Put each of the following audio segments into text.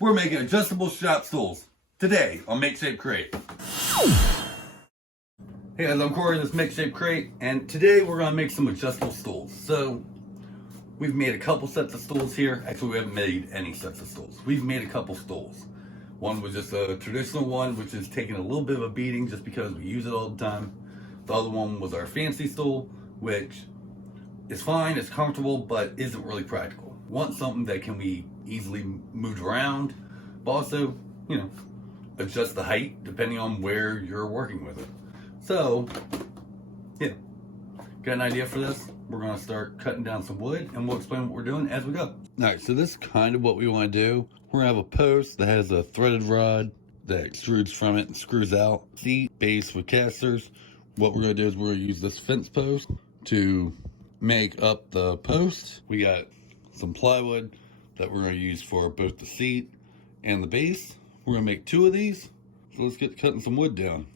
We're making adjustable strap stools today on Make Shape Crate. Hey guys, I'm Corey, this Make Shape Crate, and today we're gonna make some adjustable stools. So we've made a couple sets of stools here. Actually, we haven't made any sets of stools. We've made a couple stools. One was just a traditional one, which is taking a little bit of a beating just because we use it all the time. The other one was our fancy stool, which is fine, it's comfortable, but isn't really practical. Want something that can be easily moved around, but also, you know, adjust the height depending on where you're working with it. So, yeah, got an idea for this? We're gonna start cutting down some wood and we'll explain what we're doing as we go. All right, so this is kind of what we wanna do. We're gonna have a post that has a threaded rod that extrudes from it and screws out. Seat, base with casters. What we're gonna do is we're gonna use this fence post to make up the post. We got some plywood that we're gonna use for both the seat and the base. We're gonna make 2 of these. So let's get cutting some wood down.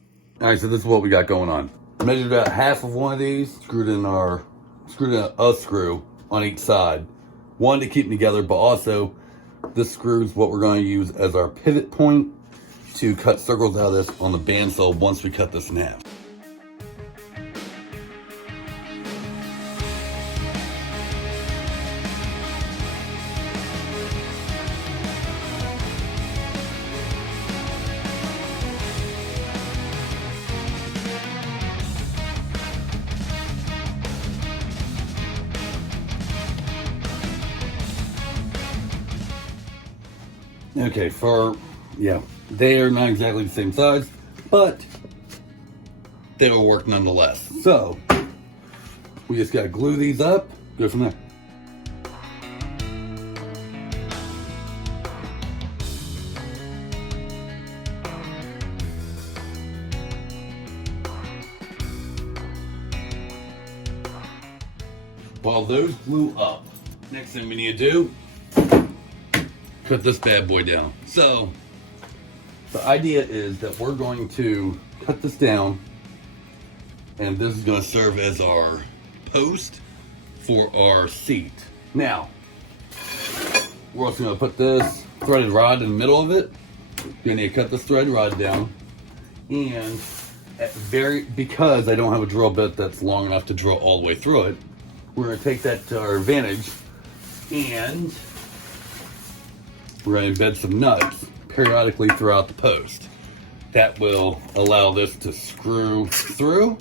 All right, so this is what we got going on. Measured out half of one of these, screwed in a screw on each side. One to keep them together, but also this screw is what we're gonna use as our pivot point to cut circles out of this on the bandsaw once we cut this in half. Okay, they are not exactly the same size, but they will work nonetheless. So, we just gotta glue these up, go from there. While those glue up, next thing we need to do, cut this bad boy down. So the idea is that we're going to cut this down, and this is going to serve as our post for our seat. Now, we're also going to put this threaded rod in the middle of it. You're going to need to cut this threaded rod down, and because I don't have a drill bit that's long enough to drill all the way through it, we're going to take that to our advantage, and we're going to embed some nuts periodically throughout the post. That will allow this to screw through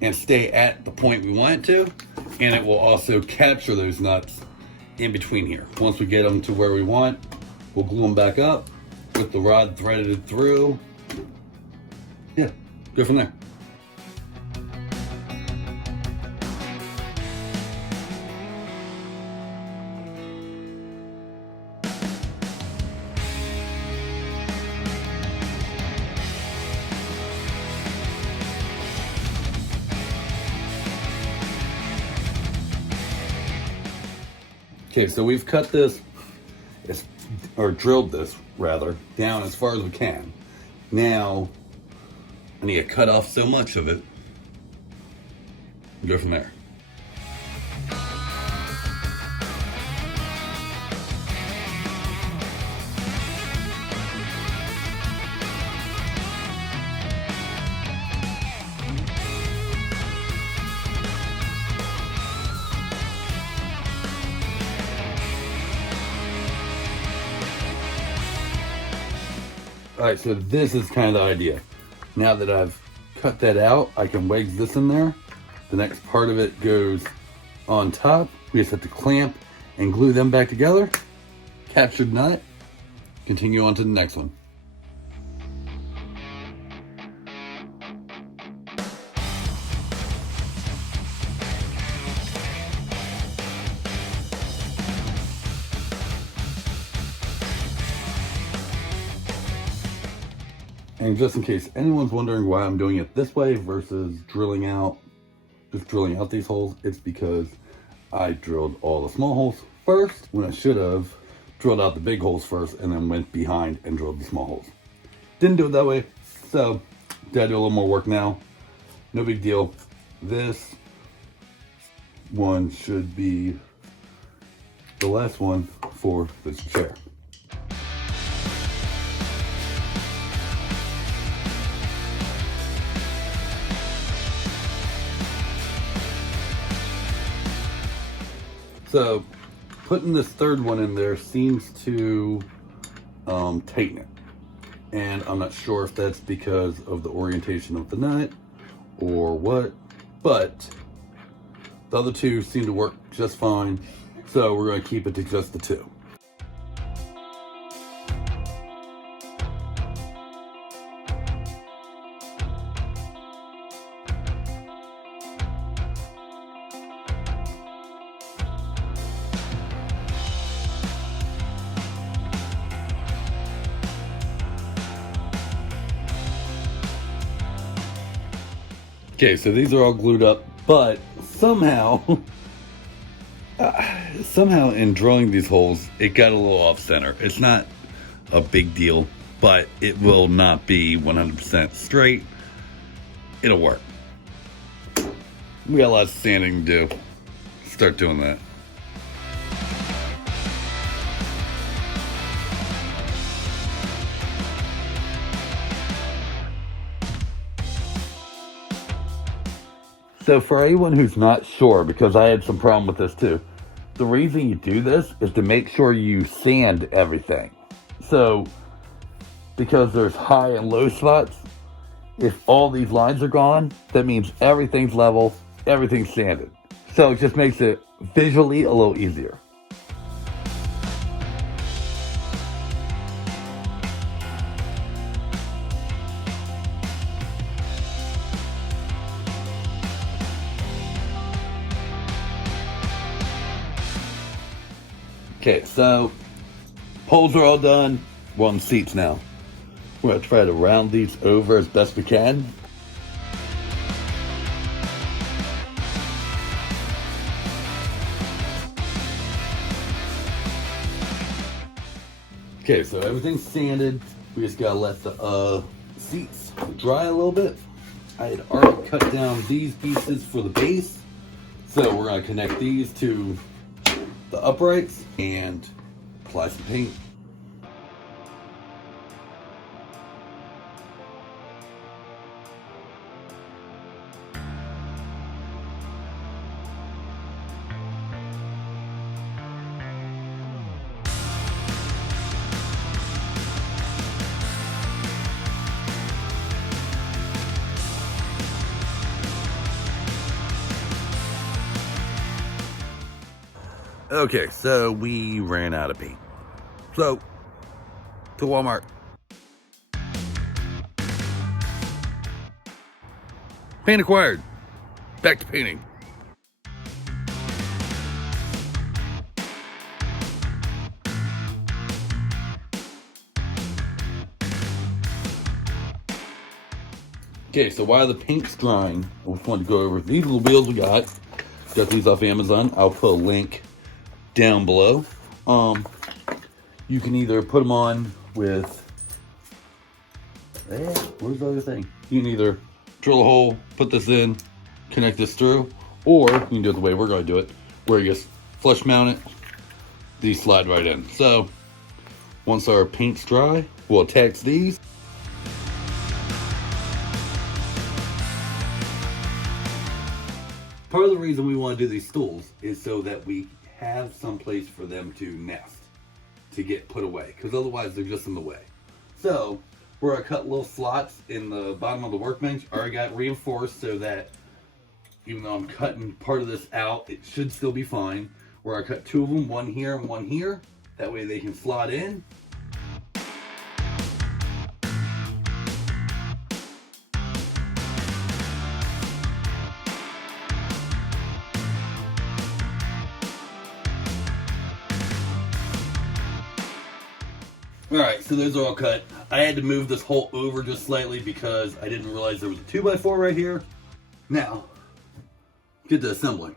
and stay at the point we want it to, and it will also capture those nuts in between here. Once we get them to where we want, we'll glue them back up with the rod threaded through. Yeah, go from there. Okay, so we've cut this, or drilled this rather, down as far as we can. Now, I need to cut off so much of it and go from there. All right, so this is kind of the idea. Now that I've cut that out, I can wedge this in there. The next part of it goes on top. We just have to clamp and glue them back together. Captured nut. Continue on to the next one. And just in case anyone's wondering why I'm doing it this way versus just drilling out these holes, it's because I drilled all the small holes first when I should have drilled out the big holes first and then went behind and drilled the small holes. Didn't do it that way, so gotta do a little more work now. No big deal. This one should be the last one for this chair. So putting this third one in there seems to tighten it. And I'm not sure if that's because of the orientation of the nut or what, but the other two seem to work just fine. So we're going to keep it to just the two. Okay, so these are all glued up, but somehow, in drilling these holes, it got a little off center. It's not a big deal, but it will not be 100% straight. It'll work. We got a lot of sanding to do. Start doing that. So for anyone who's not sure, because I had some problem with this too, the reason you do this is to make sure you sand everything. So because there's high and low spots, if all these lines are gone, that means everything's level, everything's sanded. So it just makes it visually a little easier. Okay, so poles are all done. We're on the seats now. We're going to try to round these over as best we can. Okay, so everything's sanded. We just gotta let the seats dry a little bit. I had already cut down these pieces for the base. So we're gonna connect these to the uprights and apply some paint. Okay, so we ran out of paint. So, to Walmart. Paint acquired. Back to painting. Okay, so while the paint's drying, I just wanted to go over these little wheels we got. Got these off Amazon. I'll put a link down below. You can either put them on with, where's the other thing? You can either drill a hole, put this in, connect this through, or you can do it the way we're going to do it, where you just flush mount it, these slide right in. So once our paint's dry, we'll attach these. Part of the reason we want to do these stools is so that we have some place for them to nest, to get put away, because otherwise they're just in the way. So we're gonna cut little slots in the bottom of the workbench. I already got reinforced so that even though I'm cutting part of this out, it should still be fine. We're gonna cut two of them, one here and one here. That way they can slot in. Alright, so those are all cut. I had to move this hole over just slightly because I didn't realize there was a 2x4 right here. Now, get to assembling.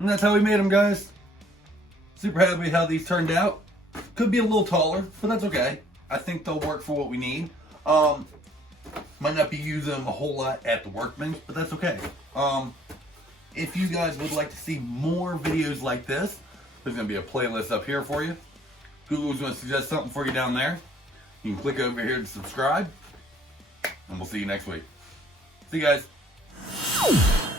And that's how we made them, guys. Super happy how these turned out. Could be a little taller, but that's okay. I think they'll work for what we need. Might not be using them a whole lot at the workbench, but that's okay. If you guys would like to see more videos like this, there's going to be a playlist up here for you. Google's going to suggest something for you down there. You can click over here to subscribe. And we'll see you next week. See you guys.